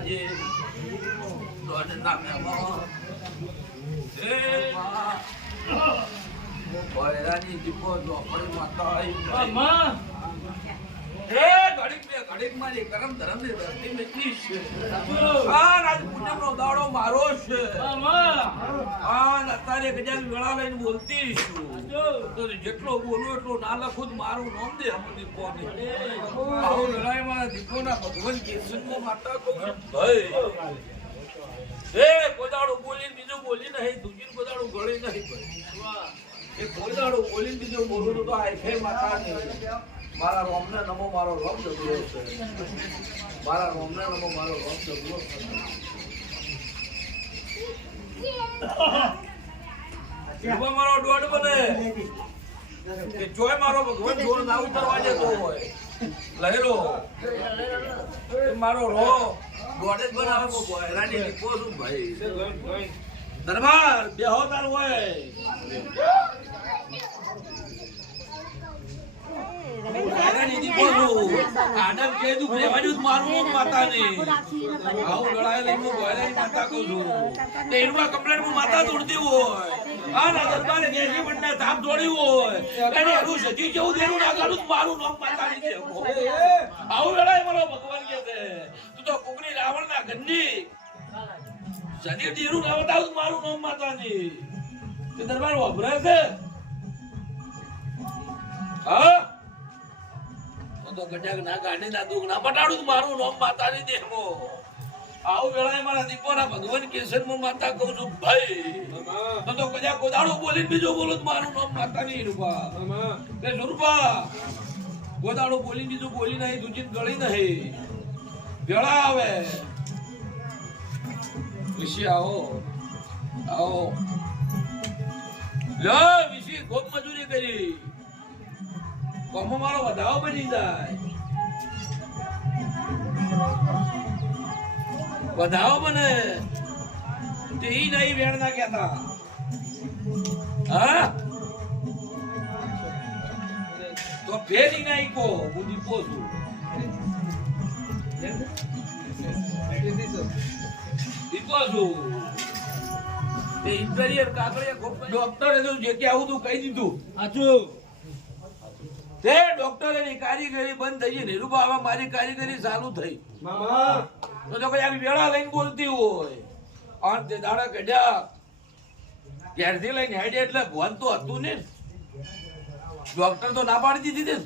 આજે ભૈરાની દીપો ઝોપડી માતા ઘડીક મારી કરમ ધરમ ની ધરતી મેકી છે. આજ પૂનમ નો દાડો મારો છે. અત્યારે ગજાન વેળા લઈને બોલતી છું તો જેટલો બોલું એટલો ના લખું મારું નામ દે દીપો ને આવું વેળાએ મારા દીપો ના ભગવાન કેસન માતા કહું ભાઈ કોદાડો બોલીને બીજું બોલી નહીં દૂજી કોદાડો ગળી નહીં એ કોદાડો બોલીને બીજું બોલું તો આખે માતા ને મારા રોમને નમો મારો રોમ જગલો છે. મારા રોમને નમો મારો રોમ જગલો છે. મારો દોડ બને કે જોય મારો ભગવાન જોર ના ઉતરવા દેતો હોય લહેરો મારો રો દોડે જ બનાવે હેરાની દીપો છું ભાઈ દરબાર બેહોદાર હોય આનંદ કેદુ પ્રેમાજુ મારું માતા ને આવું લડાઈ લઈને હું ગોયલાની માતા કહું છું તેરમાં કમ્પ્લેટ હું માતા તોડતી હોય આ ના દરબારે ગેજી બંને ધામ તોડી હોય એને એનું સજી જેવું દેરું ના કાઢું મારું નામ માતા ની છે. આવું લડાઈ મારો ભગવાન કે છે તું તો કુકરી રાવણ ના ગંડી સજી દેરું ના બતાવું મારું નામ માતા ની તે દરબાર વાપરે છે. હા તો ગજાક ના ગાંડી ના દુખ ના બટાડું મારું નામ માતાની દેહો આવું વેળાએ મારા દીપોના ભગવાન કેસન માં માતા કહું છું ભાઈ તો ગજા ગોદાડો બોલીને બીજો બોલો મારું નામ માતાની રૂપા તે રૂપા ગોદાડો બોલી બીજું બોલી નહીં દૂજી ગળી નહીં વેળા આવે વિશી આવો આવો લો વિશી ખૂબ મજૂરી કરી કોમો મારો વધાવો બની જાય વધાવો બને તે નહીં વેણ ના કહેતા હા તો ફેરી નહીં કો હું દીપો છું દીપો છું તે ઇન્ટિરિયર કાકડિયા ડોક્ટરે જે કે આવું તું કહી દીધું સાચું તે ડોક્ટરની કારીગરી બંધ થઈ ગઈ નિરૂપા હવે મારી કારીગરી ચાલુ થઈ તો કઈ આવી વેળા લઈને બોલતી હોય અને તે દાડા કઢ્યા ક્યારથી લઈને હેડે એટલે ભવન તો હતું ને ડોક્ટર તો ના પાડી દીધી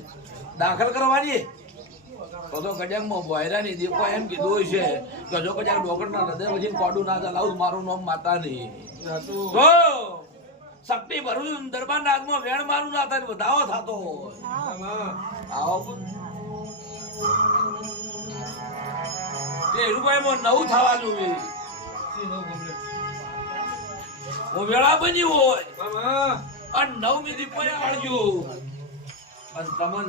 દાખલ કરવાની તો કજાકમાં ભોયરાની દીપો એમ કીધું હોય છે કે જો કજાક ડોક્ટરના હૃદય વજીને કોડું ના ચલાવું મારું નામ માતા નહીં તો સપટી ભરું દરબાર ના હાથમાં વેણ મારું ના થાય વધાવો થતો આવો રૂપિયામાં નવું થવા જોઈએ વેળા બની હોય અને નવમી દીપો આવજો અને તમન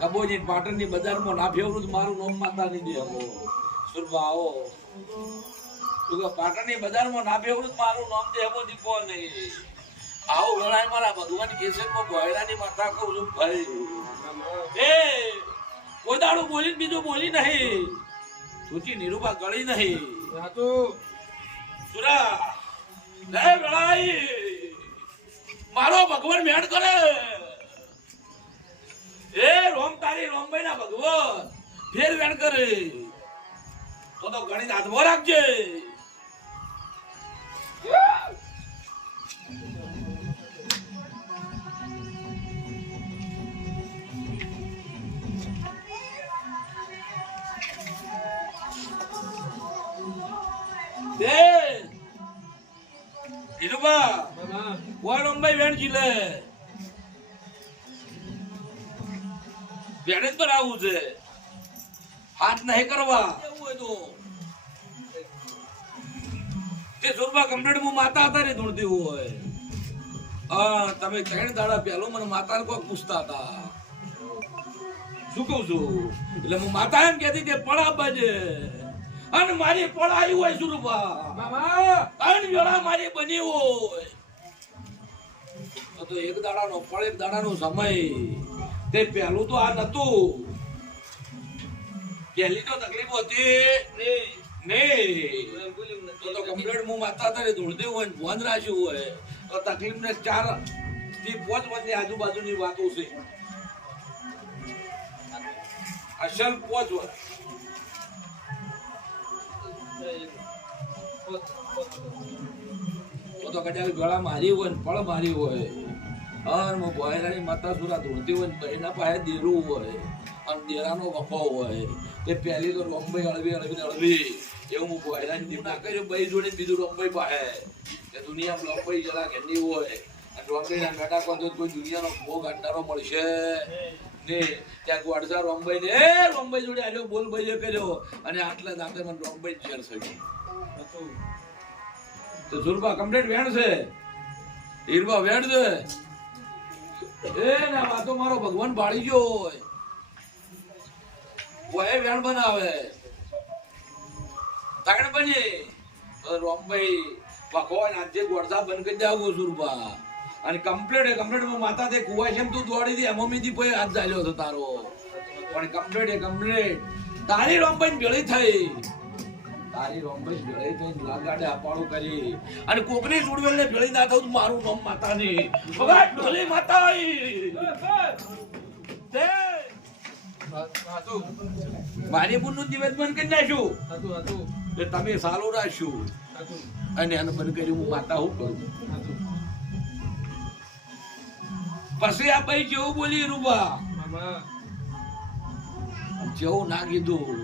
કબોજી પાટણની બજારમાં ના ફેવરું મારું નામ માતા નહીં દે સુરભા આવો પાટણની બજારમાં ના ફેવરું મારું નામ દે દીપો નહીં આવો વેળાએ મારા ભગવાન કેસરમાં ભોયરાની માતા કહું છું ભાઈ એ કોઈ દાડું બોલી બીજું બોલી નહીં સૂચી નિરૂપા ગળી નહીં સુરા લે વેળાઈ મારો ભગવાન મેળ કરે એ રોમ તારી રોમભાઈ ના ભગવાન ફેર વેણ કરે તો ગણિત હાથમાં રાખજે હાથ નહીં કરવા કમ્પ્લીટ માતા હતા રે ધૂણતી હોય તમે 3 દાડા પહેલો મને માતા કોઈ પૂછતા હતા શું કઉ છું એટલે હું માતા એમ કહેતી કે પડા બાજે અને મારી પડાઈ હોય સુરભા ત્રણ વેળા મારી બની હોય તો એક દાડાનો પણ એક દાડાનો સમય તે પહેલું તો આ નતું પહેલી તો તકલીફ હતી નહીં તો કમ્પ્લેટ હું માતા તારે ધૂળતી હોય ભોન રાખ્યું હોય તો તકલીફ ને 4 થી 5 વર્ષની આજુબાજુની વાતો છે અસલ 5 વર્ષ તો કદાચ ગળા મારી હોય ને ફળ મારી હોય અને હું ભોયરાની માતા સુરા ધૂળતી હોય ને એના પાસે દેરું હોય અને દેરાનો વખો હોય તે પહેલી તો રોંબાઈ અળવી એવું હું ભોયરાની દીપ ના કર્યું ભાઈ જોડે બીજું રોંબાઈ પાસે કે દુનિયામાં રોંબાઈ જરા ઘેરની હોય અને રોંબાઈના મેટા કોણ કોઈ દુનિયાનો ભોગ અંડારો મળશે ને ત્યાં ગોડસા રોંબાઈ ને રોંબાઈ જોડે આવ્યો બોલ ભાઈ કર્યો અને આટલા દાંતે મને રોંબાઈ શેર થયું તો સુરબા કમ્પ્લીટ વેણ છે હીરબા વેણ છે એ ના વાતો મારો ભગવાન બાળી ગયો હોય વેણ બનાવે તાગડ બની રોમભાઈ ભગવાન આજે ગોળસા બંધ કરી જાવ સુરબા અને કમ્પ્લીટ હું માતા તે કુવા છે તું દોડી દી મમ્મી દી પછી હાથ ચાલ્યો હતો તારો પણ કમ્પ્લીટ તારી રોમભાઈ ભેળી થઈ તારી રોમભાઈ ભેળી થઈ લાગાડે અપાળું કરી અને કોકરી સુડવેલ ને ભેળી ના થયું મારું નામ માતાની ભગવાન ઢોલી માતા તે મારી બુનનું દિવસ બંધ કરી નાખ્યું કે તમે સારું રાખ્યું અને આને બંધ કર્યું હું માતા હું કરું પછી આ ભાઈ કેવું બોલી રૂબા જેવું ના કીધું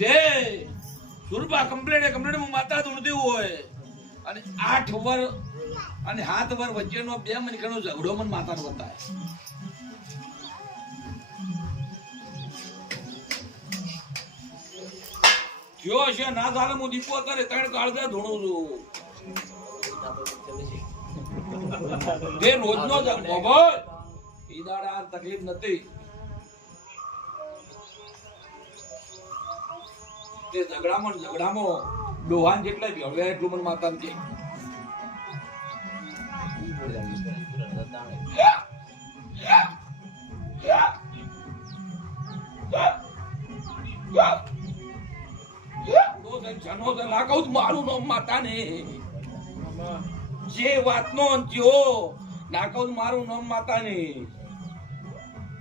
તે સુરબા કમ્પ્લેટ હું માતા ધૂણતી હોય અને 8 વર અને 7 વર વચ્ચેનો 2 મહિનાનો ઝઘડો મને માતાને બતાય કયો છે ના ચાલે હું દીપો કરે 3 કાળજા ધૂણું છું તે રોજનો ઝઘડો ઈ દાડા તકલીફ નથી તે ઝઘડામાં ડોહાન જેટલા ભેળવે એટલું મને માતા કે મારું નામ માતા ને જે વાતનો જો નાખો મારું નામ માતા ને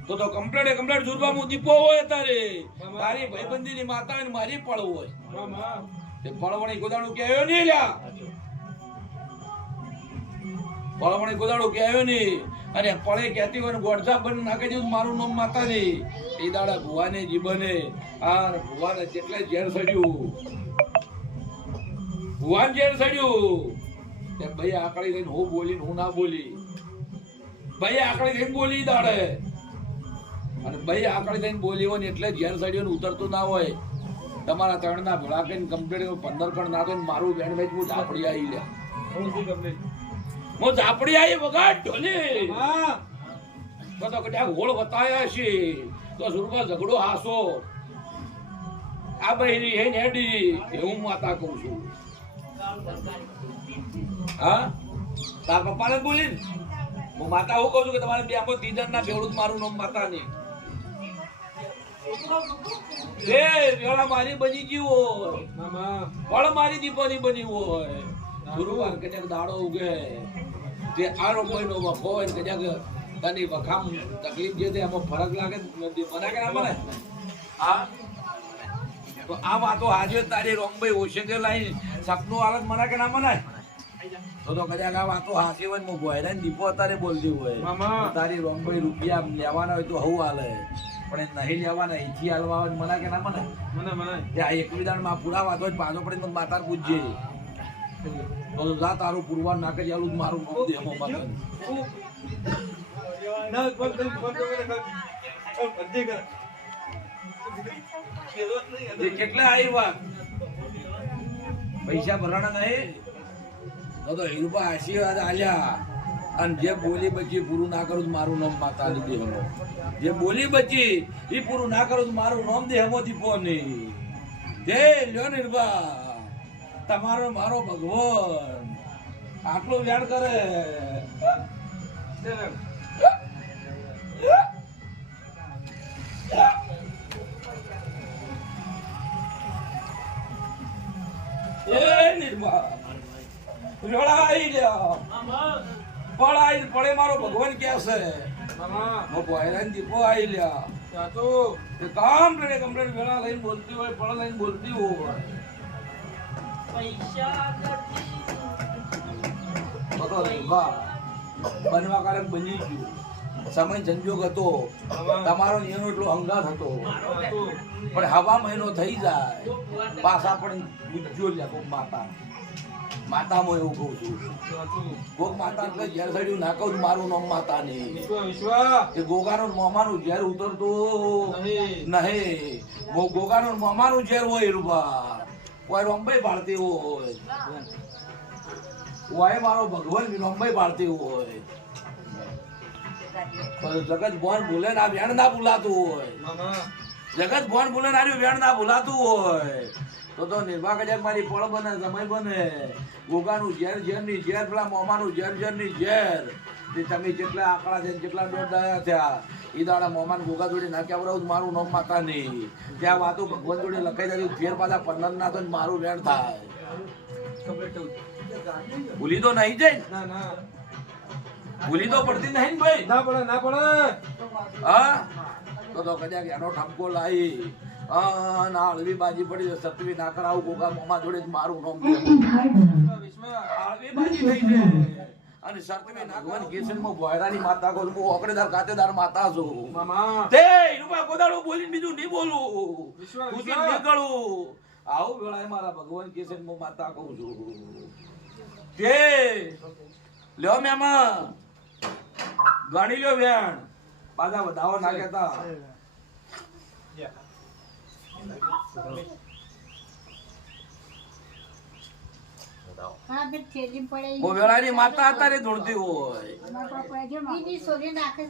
તો કમ્પ્લેટ જુરબા મુ દીપો હોય તારે તારી ભાઈબંધી ની માતા ને મારી પળ હોય તે પળવણી ગોદાડું કે આવ્યો નહીં લ્યા પળવણી ગોદાડું કે આવ્યો નહીં અને પળે કહેતી હોય ગોળસા બંધ નાખી દીધું મારું નામ માતા ને એ દાડા ભુવાને જીબને આ ભુવાને જેટલે ઝેર સડ્યું ભુવાન ઝેર સડ્યું તે ભાઈ આકડી થઈને હું બોલી હું ના બોલી ભાઈ આકડી થઈને બોલી દાડે અને ભાઈ આકડી થઈને બોલી હોય ને એટલે ઝેર સડ્યું ઉતરતું ના હોય તમારા 3 ના ભેળા કરીને કમ્પ્લીટ 15 કણ ના થઈને મારું બેન ભાઈ હું ઝાપડી આવી લે હું ઝાપડી આવી વગાડ ઢોલી તો કદાચ હોળ બતાયા છે તો સુરબા ઝઘડો હાસો આ બહેરી હે નેડી એવું માતા કહું છું હા તાર પપ્પાને બોલી હું માતા હું કહું છું કે તમારે 2 આંખો 3 ના ભેળું મારું નામ માતા નહીં એ વેળા મારી બની ગઈ હોય ફળ મારી દીપોની બની હોય ગુરુવાર કદાચ દાડો ઉગે જે આ રોમભાઈનો વખો હોય ને કદાચ તની વખામ તકલીફ જે છે એમાં ફરક લાગે મને કે ના મને હા તો આ વાતો આજે તારી રોમભાઈ ઓછે કે લાઈ સપનું હાલત મને કે ના મને તો કદાચ આ વાતો હાસી હોય હું ભોયરા ને દીપો અત્યારે બોલતી હોય તારી રોમભાઈ રૂપિયા લેવાના હોય તો હું હાલે પણ નહીં લેવાના અહીંથી હાલવા હોય મને કે ના મને આ એક વિધાનમાં પૂરા વાતો હોય પાછો પડી મને માતા પૂછજે તો જા તારું પૂરવા ના કરી આલું મારું નામ દે એમાં માતા કેટલા આવ્યા પૈસા ભરાણા નહીં તો હીરુબા આશીર્વાદ આલ્યા અને જે બોલી બચી પૂરું ના કરું મારું નામ માતા લીધી હમો જે બોલી બચી એ પૂરું ના કરું મારું નામ દે હમો દીપો નહીં જે લ્યો ને હીરુબા તમારો મારો ભગવાન આટલું વ્યાડ કરે વેળાઈ લ્યો પડાઈ પડે મારો ભગવાન કે છે મો બોયરાન દીપો આઈ લ્યો સાચો તે કમ્પ્લીટ વેળા લઈને બોલતી હોય પડ લઈને બોલતી હોય પૈસા બધો વાહ બનવા કારક બની ગયું સમય સંજોગ હતો તમારો એનો એટલો હંગાત હતો પણ હવા મહિનો થઈ જાય પાછા પણ ગુજ્જો લ્યા કોક માતામાં એવું કહું છું કોક માતા એટલે ઝેર સડ્યું ના કહું મારું નામ માતા નહીં એ ગોગાનું મોમાનું ઝેર ઉતરતું નહીં ગોગાનું મોમાનું ઝેર હોય રૂપા કોઈ રંબાઈ પાડતી હોય વાય મારો ભગવાન વિનોમભાઈ પાડતી હોય જગત ભોન ભૂલે ના વેણ ના ભૂલાતું હોય જગત ભોન ભૂલે ના વેણ ના ભૂલાતું હોય તો નિર્વાહ કજાક મારી પળ બને સમય બને ગોગાનું ઝેર ઝેર ની ઝેર પેલા મોમાનું ઝેર ઝેર ની ઝેર તમે જેટલા આંકડા છે જેટલા દોડાયા થયા એ દાડા મોમાન ગોગા જોડે નાખ્યા બરાબર મારું નામ માતા નહીં ત્યાં વાતો ભગવાન જોડે લખાઈ જાય ફેર પાછા 15 ના તો મારું વેણ થાય ભૂલી તો નહીં જાય ના ના ભૂલી તો પડતી નહીં ભાઈ ના પડે હા તો કદાચ એનો ઠપકો લાવી ના હળવી બાજી પડી સતવી ના કરાવું ગોગા મોમા જોડે જ મારું નામ હળવી બાજી થઈ છે અને સતવી નાગવન કેસનમાં ભોયરાની માતા કહું હું ઓકડેદાર કાતેદાર માતા છું મામા તે રૂપા કોદાળો બોલીને બીજું નહીં બોલું ખુશી નીકળું આવું વેળાએ મારા ભગવાન કેસનમાં માતા કહું છું કે લ્યો મેમાં ગણી લ્યો વેણ પાછા વધાવો ના કહેતા વેળાની માતા અત્યારે ધૂણતી હોય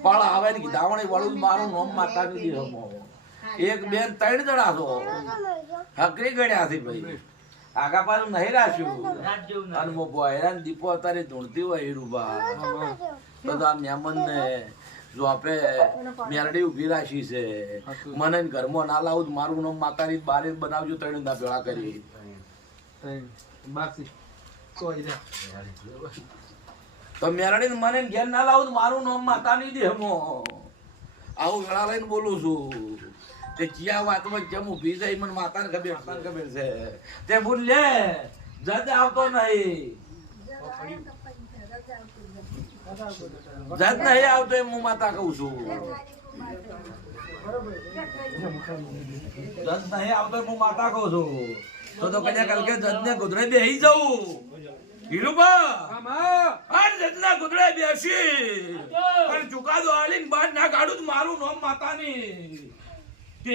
પણ આવે ને ધાવણી વાળું મારું નામ માતા નથી હમો એક બેન 3 જણા છો હકરી ગણ્યા છે ભાઈ આગા પાછું નહીં રાખ્યું અને મો બોયરાન દીપો અત્યારે ધૂણતી હોય હીરુબા તો આ મહેમાન ને જો આપણે મેરડી ઉભી રાખી છે મને ઘરમાં ના લાવું મારું નામ માતાની બારે બનાવજો 3 ના ભેળા કરી તો મેરડી મને ઘેર ના લાવું મારું નામ માતાની દે હમો આવું વેળા લઈને બોલું છું તે ચિયા વાતમાં કેમ ઊભી જાય મને માતાને ખબર છે તે બોલ લે જજ આવતો નહીં જજ નહીં આવતો એમ હું માતા કહું છું જજ નહીં આવતો હું માતા કહું છું તો કન્યા કલકે જજ ને ગુદરે બેહી જવું હીરુબા આજ જજના ગુદરે બેસી પણ ચુકાદો આલીને બહાર ના કાઢું મારું નામ માતાની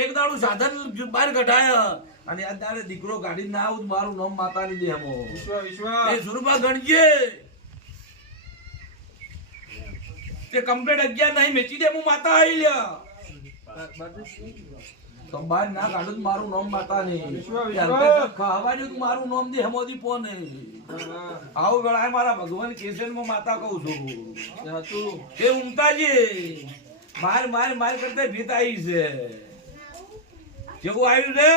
એક દાડું સાધન બહાર કઢાયા અને આ દાડે દીકરો ગાડી ના આવું મારું નામ માતાની દે હમો એ સુરબા ગણજે તે કમ્પ્લીટ 11 નહીં મેચી દે હું માતા આવી લ્યા તો બહાર ના કાઢું મારું નામ માતાની ખાવાનું મારું નામ દે હમો દીપો ને આવું વેળાએ મારા ભગવાન કેસનમાં માતા કહું છું એ ઉમતાજી માર કરતા ભીત આવી છે કેવું આવ્યું રે